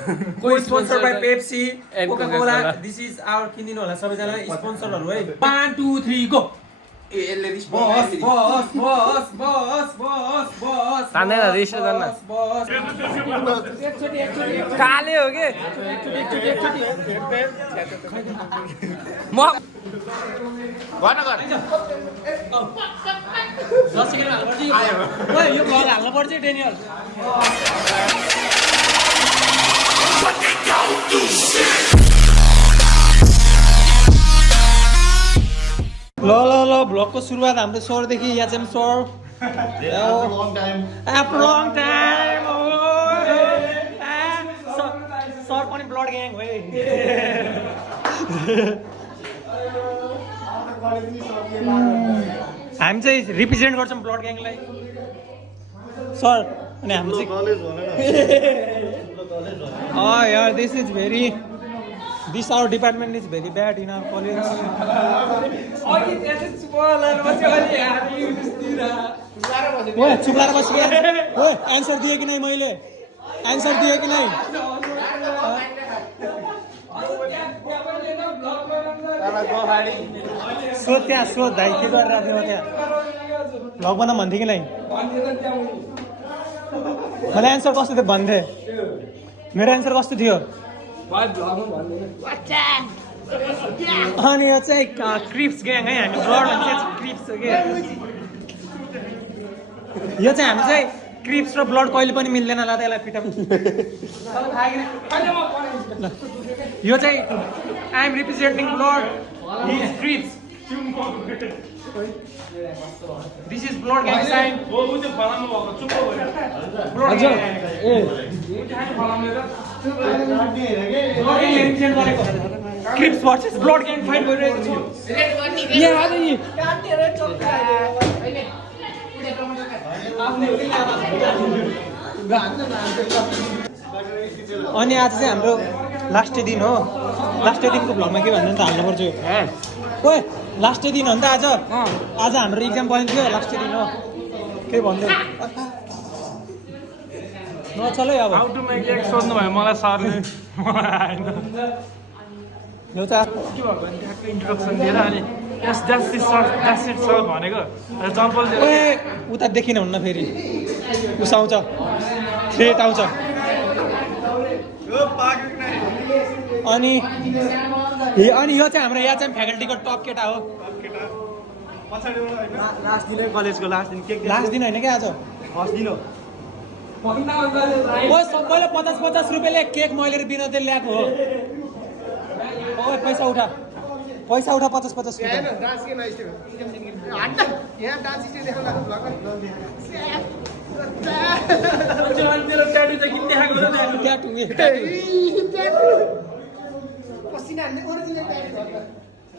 Sponsored by Pepsi, Coca-Cola. This is our किनिदिनु होला सबैजना स्पोन्सरहरु है 1 2 3 गो यसले रिस बस तान्दैन रिस गर्न काले हो के म गर्न गर लसिकेर हाल्नु पर्छ ओए यो भ्लग हाल्नु पर्छ डेनियल ल भ्लगको सुरुवात हाम्रो सरदेखि याचेम sir after long time sir पनि ब्लड ग्याङ हो हामी चाहिँ रिप्रेजेन्ट गर्छौँ ब्लड ग्याङलाई सर अनि हामी चाहिँ यार this our department is very bad in our college. ओए चुप लाएर बस के ओए आन्सर दिए कि नहीं मैले आन्सर दिए कि नहीं सोध त्यहाँ सोध भाइ के गरिरहेको थियो त्यहाँ भ्लग बना भन्थे कि नहीं मलाई आन्सर कस्तो थियो भन्थे मेरो आन्सर कस्तो थियो अनि यो चाहिँ क्रिप्स ग्याङ है हामी ब्लड भन्छ क्रिप्स हो के यो चाहिँ हामी चाहिँ क्रिप्स र ब्लड कहिले पनि मिल्दैन ला त्यसलाई फिटम यो चाहिँ I am representing blood he is Crips this is blood gang sign Crips versus blood gang fight भइरहेको थियो अनि आज चाहिँ हाम्रो लास्ट दिन हो लास्ट दिनको भ्लगमा के भन्नु त हाल्नु पर्छ ओए लास्ट दिन हो नि त आज हाम्रो इक्जाम पनि थियो लास्ट दिन हो के भन्दै नचलै अब हाउ टु मेक एक्स सोध्नु भयो मलाई सरले यो त के भयो भने ठ्याक्कै इन्ट्रोडक्सन दिएर अनि यस द्याट्स इट सर भनेको जम्पल दिएर ए उता देखिन हुन्न फेरि उस आउँछ थ्रेट आउँछ अनि यो चाहिँ हाम्रो यहाँ चाहिँ फ्याकल्टीको टप केटा हो लास्ट दिन कलेजको लास्ट दिन होइन क्या आज फर्स्ट दिन हो सबैले 50 रुपियाँले केक मैले बिना ल्याएको हो ओ पैसा उठा 50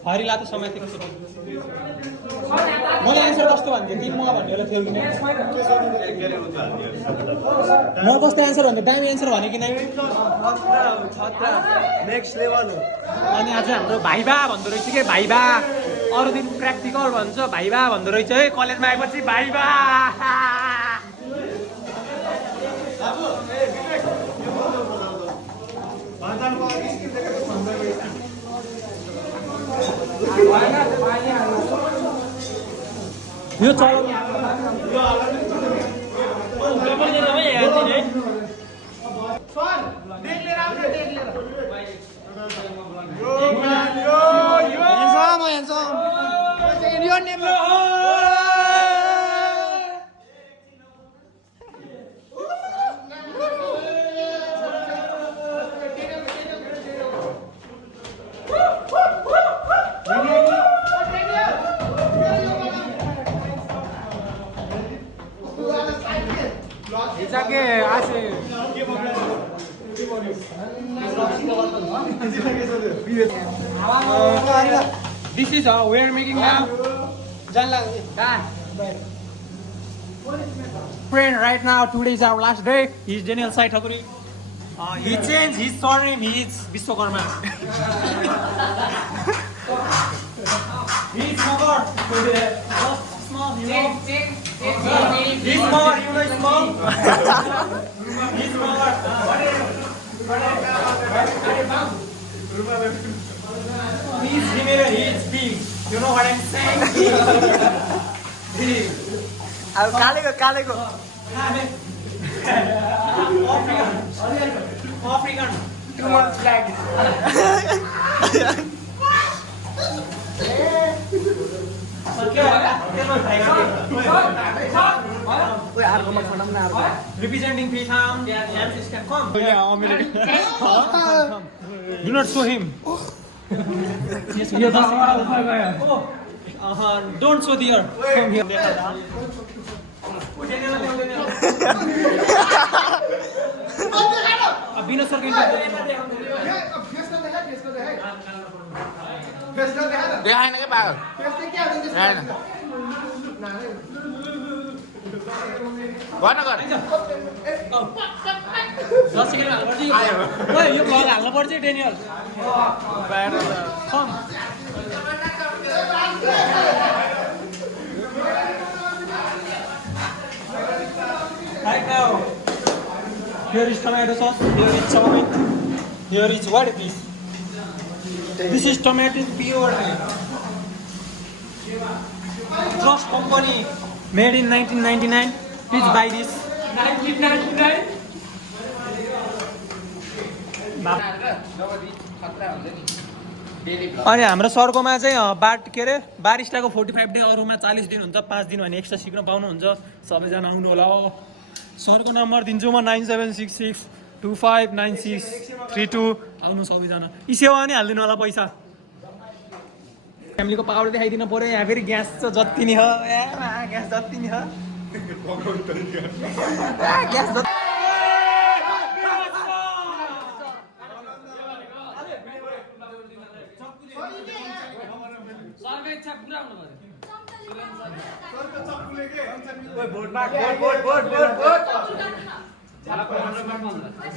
हरिला त समय थियो मैले एन्सर कस्तो भन्थेँ तिमी म भन्नेलाई थियो कि म कस्तो एन्सर भन्थेँ दामी एन्सर भने कि नै नेक्स्ट लेभल हो अनि आज हाम्रो भाइबा भन्दो रहेछ के भाइबा अरू दिन प्र्याक्टिकल भन्छ भाइबा भन्दो रहेछ है कलेजमा आएपछि भाइबा यो चल This is how we are making now. Friend, right now, today is our last day. He is Daniel Sai Thakuri. He changed his surname. He is Vishwakarma. He is smaller. Small, you know. He's smaller, you know, small. He's smaller. He's Himalaya, he's big. You know what I'm saying? Big. अब कालेको African. Too much lag. Uy, अर्कोमा खनाउन अर्को Representing Vietnam, Nancy can come. Do not show him. Don't show the ear. Come here. बिना sir देखाएन के पागल देखाएन गर्न गर यो vlog हाल्नु पर्छ Daniel Right now, here is tomato sauce, here is chow mein, here is what is this? This is tomato pure. Trust company, made in 1999. Please buy this. 1999? अनि हाम्रो सर्कोमा चाहिँ बाट के अरे बारिस्टाको 45 डे अरूमा 40 दिन हुन्छ 5 दिन भने एक्स्ट्रा सिक्न पाउनुहुन्छ सबैजना आउनु होला सरको नम्बर दिन्छु म 9766259632 आउनु सबैजना यी सेवा नि हाल्दिनु होला पैसा फ्यामिलीको पावर देखाइदिनु पर्यो यहाँ फेरि ग्यास छ जति नि हो ग्यास जति नि हो ग्यास जति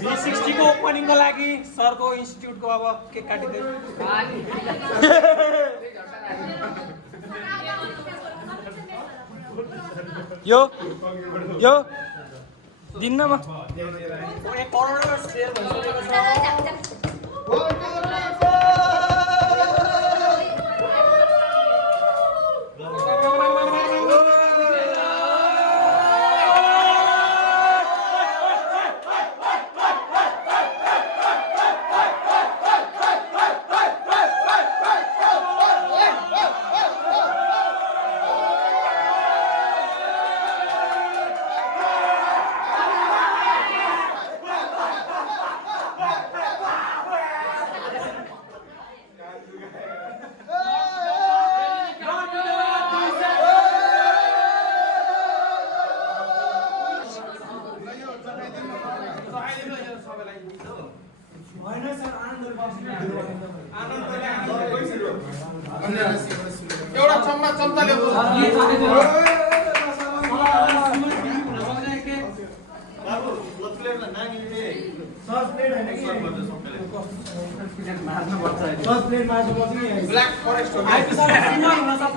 V60 को ओपनिङको लागि सरको इन्स्टिट्युटको अब केक काटिदै यो दिन्न म 1 करोडको सेयर भइसकेको छ एउटा चम्चा ल्याऊ black forest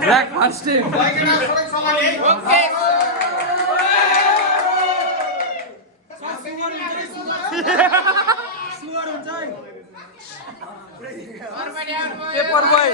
black forest okay सुअर हुन्छ है पेपर बोय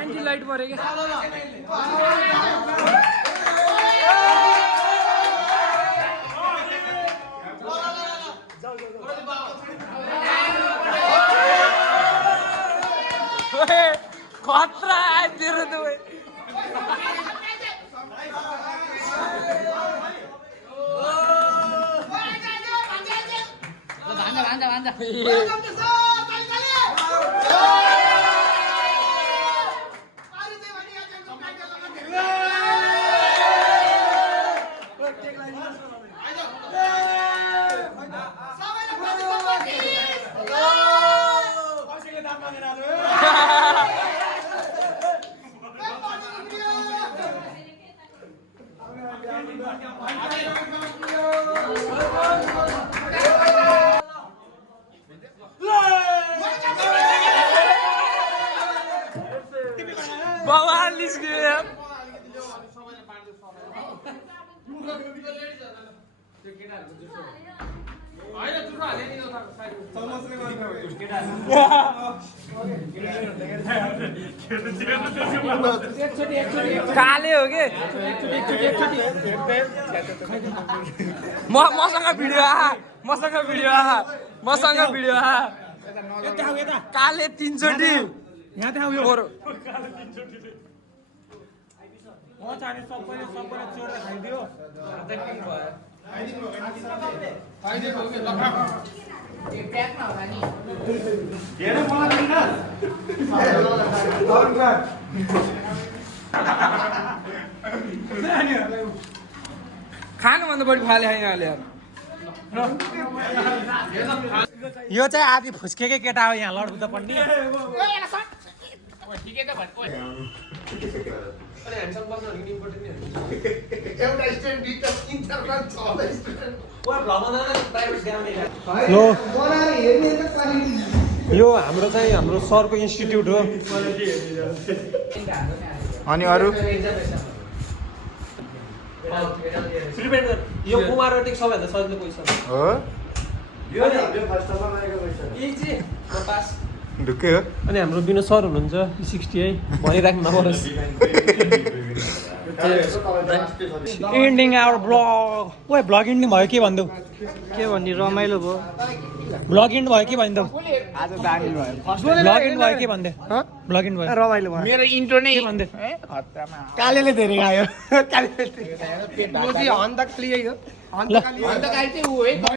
एन्टी लाइट परे के खतरा तेरो त भाइ भान्जा होइन जुठो हाले नि यो त साइड। काले हो कि मसँग भिडियो आहा मसँग भिडियो आहा मसँग भिडियो आहा यता आऊ यता काले 3 चोटी यहाँ त आऊ यो बरु म चाहने सबैले चोरेर खाइदियो खाइदिएको हो कि लखा खानुभन्दा बढी फाले यहाँले यार यो चाहिँ आदि फुस्केकै केटा हो यहाँ लड्बु त पढ्ने एउटा स्टुडेन्ट दुईटा तिनवटा छ होला स्टुडेन्ट लो यो हाम्रो चाहिँ हाम्रो सरको इन्स्टिट्युट हो अनि अरू यो कुमार रोटिक सबैभन्दा सजिलो क्वेसन हो ढुक्कै हो अनि हाम्रो विनोद सर हुनुहुन्छ 60 है भनिराख्नु नपरोस् एन्डिङ आवर ब्लग ओए ब्लग एन्डिङ भयो के भन्दै के भन्ने रमाइलो भयो ब्लग एन्ड भयो के भन्दै आज दामी भयो ब्लग एन्ड भयो के भन्दै ब्लग एन्ड भयो रमाइलो भयो मेरो इन्ट्रो नै के भन्दै कालेले धेरै खायो कालेले अन्त क्लियर हो ल अन्त गाई चाहिँ ऊ है